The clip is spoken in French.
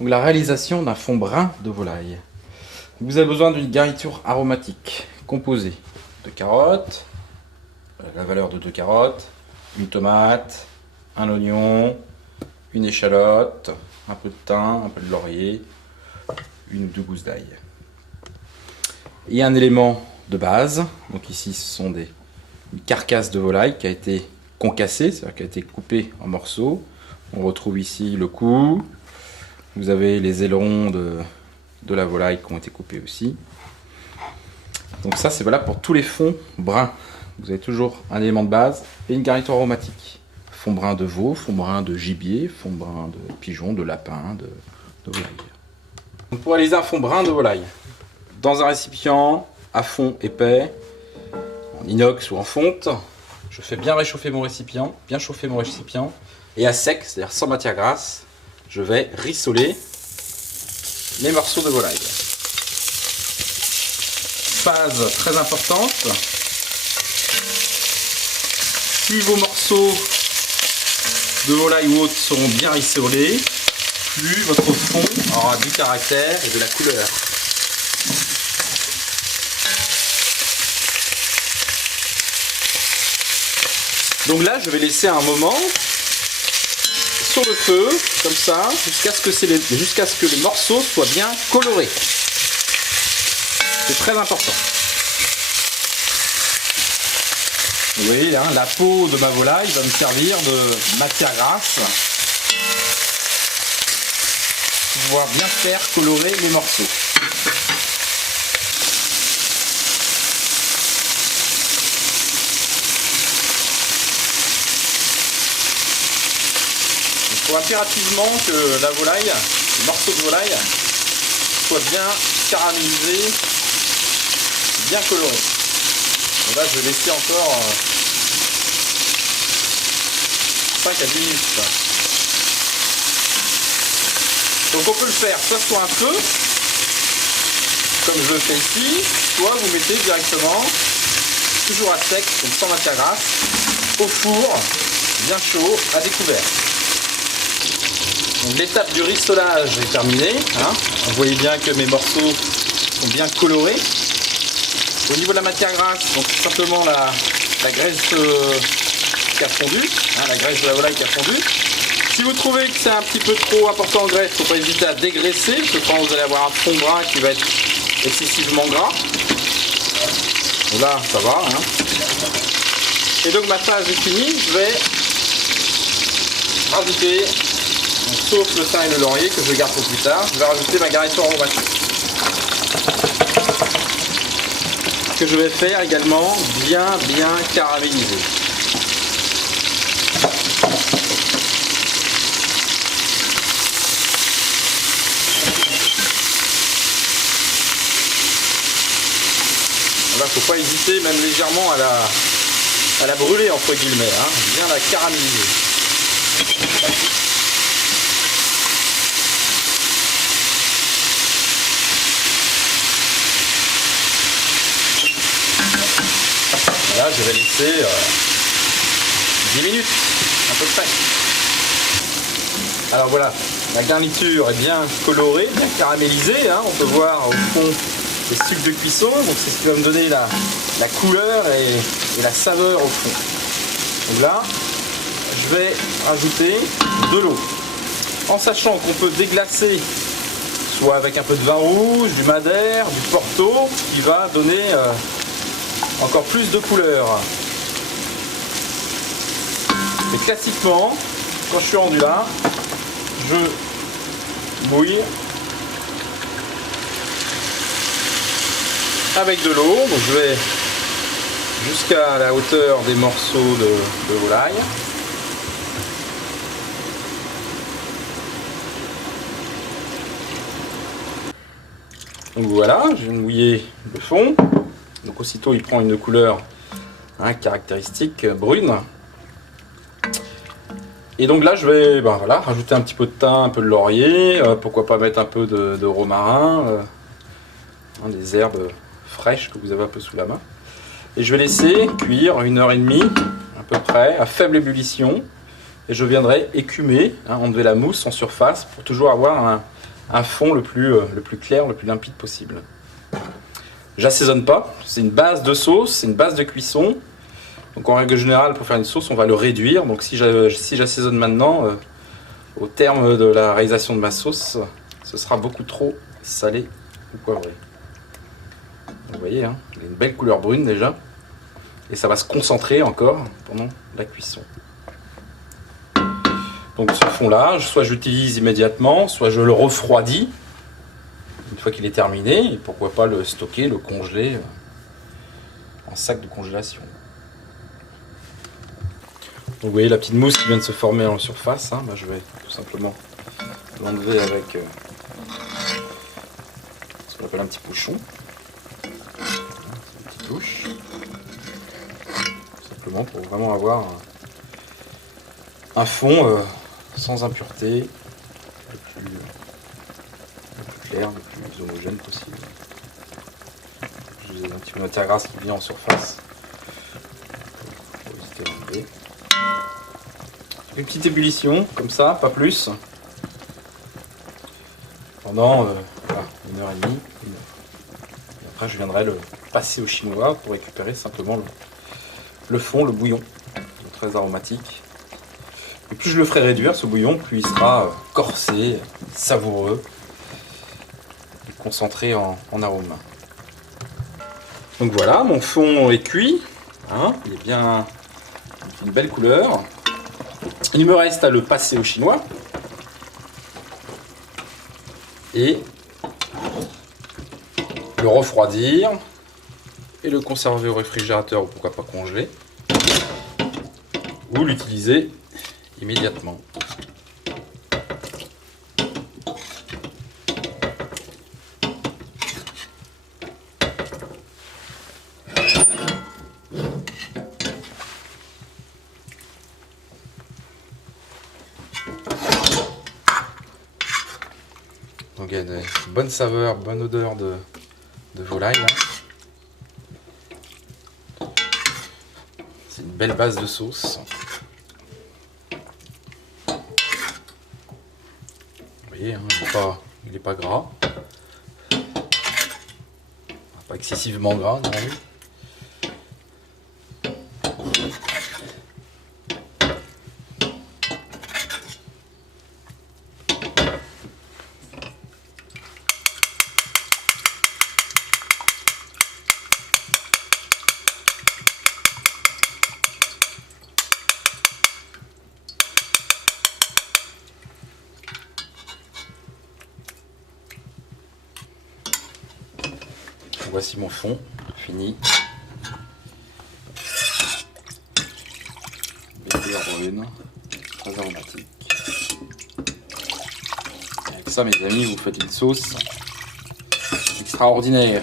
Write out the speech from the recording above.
Donc la réalisation d'un fond brun de volaille. Vous avez besoin d'une garniture aromatique composée de carottes, la valeur de 2 carottes, une tomate, un oignon, une échalote, un peu de thym, un peu de laurier, une ou 2 gousses d'ail. Et un élément de base, donc ici ce sont une carcasse de volaille qui a été concassée, c'est-à-dire qui a été coupée en morceaux. On retrouve ici le cou, vous avez les ailerons de la volaille qui ont été coupés aussi. Donc ça c'est valable pour tous les fonds bruns. Vous avez toujours un élément de base et une garniture aromatique. Fond brun de veau, fond brun de gibier, fond brun de pigeon, de lapin, de volaille. Donc pour réaliser un fond brun de volaille, dans un récipient à fond épais, en inox ou en fonte, je fais bien réchauffer mon récipient, bien chauffer mon récipient, et à sec, c'est-à-dire sans matière grasse, je vais rissoler les morceaux de volaille. Phase très importante, si vos morceaux de volaille ou autres seront bien rissolés, plus votre fond aura du caractère et de la couleur. Donc là, je vais laisser un moment sur le feu, comme ça, jusqu'à ce que les morceaux soient bien colorés. C'est très important. Vous voyez, hein, la peau de ma volaille va me servir de matière grasse pour pouvoir bien faire colorer les morceaux. Il faut impérativement que la volaille, les morceaux de volaille, soient bien caramélisés, bien colorés. Et là, je vais laisser encore 5 à 10 minutes. Donc on peut le faire soit sur un feu, comme je le fais ici, soit vous mettez directement, toujours à sec, donc sans matière grasse, au four, bien chaud, à découvert. L'étape du rissolage est terminée. Hein. Vous voyez bien que mes morceaux sont bien colorés. Au niveau de la matière grasse, donc tout simplement la graisse qui a fondu, hein, la graisse de la volaille qui a fondu. Si vous trouvez que c'est un petit peu trop important en graisse, il ne faut pas hésiter à dégraisser, parce que quand vous allez avoir un fond brun qui va être excessivement gras. Donc là, ça va. Hein. Et donc ma phase est finie, je vais rajouter, sauf le thym et le laurier que je garde pour plus tard, je vais rajouter ma garniture aromatique. Que je vais faire également bien caraméliser. Là, faut pas hésiter, même légèrement à la brûler entre guillemets, hein, bien la caraméliser. Là, je vais laisser 10 minutes, à peu près. Alors voilà, la garniture est bien colorée, bien caramélisée. Hein. On peut voir au fond les sucres de cuisson, donc c'est ce qui va me donner la couleur et la saveur au fond. Donc là, je vais rajouter de l'eau. En sachant qu'on peut déglacer, soit avec un peu de vin rouge, du madère, du porto, qui va donner encore plus de couleur. Mais classiquement, quand je suis rendu là, je bouille avec de l'eau. Donc je vais jusqu'à la hauteur des morceaux de volaille. Donc voilà, je viens de mouiller le fond. Donc aussitôt il prend une couleur caractéristique brune. Et donc là je vais voilà, rajouter un petit peu de thym, un peu de laurier, pourquoi pas mettre un peu de romarin, des herbes fraîches que vous avez un peu sous la main. Et je vais laisser cuire 1h30 à peu près à faible ébullition et je viendrai écumer, hein, enlever la mousse en surface pour toujours avoir un fond le plus clair, le plus limpide possible. J'assaisonne pas, c'est une base de sauce, c'est une base de cuisson. Donc en règle générale, pour faire une sauce, on va le réduire. Donc si j'assaisonne maintenant, au terme de la réalisation de ma sauce, ce sera beaucoup trop salé ou poivré. Vous voyez, hein, il y a une belle couleur brune déjà. Et ça va se concentrer encore pendant la cuisson. Donc ce fond-là, soit j'utilise immédiatement, soit je le refroidis une fois qu'il est terminé. Et pourquoi pas le stocker, le congeler en sac de congélation. Donc vous voyez la petite mousse qui vient de se former en surface. Hein. Bah, je vais tout simplement l'enlever avec ce qu'on appelle un petit bouchon. Une petite louche. Pour vraiment avoir un fond sans impureté, le plus clair, le plus homogène possible. J'ai un petit peu de matière grasse qui vient en surface. Une petite ébullition, comme ça, pas plus. Pendant 1h30. Et après, je viendrai le passer au chinois pour récupérer simplement le fond, le bouillon, très aromatique. Et plus je le ferai réduire, ce bouillon, plus il sera corsé, savoureux, et concentré en arôme. Donc voilà, mon fond est cuit, hein, il est bien une belle couleur. Il me reste à le passer au chinois et le refroidir et le conserver au réfrigérateur ou pourquoi pas congelé, ou l'utiliser immédiatement. Donc il y a une bonne saveur, bonne odeur de volaille. Là. C'est une belle base de sauce. Vous voyez, hein, il n'est pas gras. Pas excessivement gras non plus. Voici mon fond fini. Des couleurs brunes, très aromatique. Avec ça, mes amis, vous faites une sauce extraordinaire.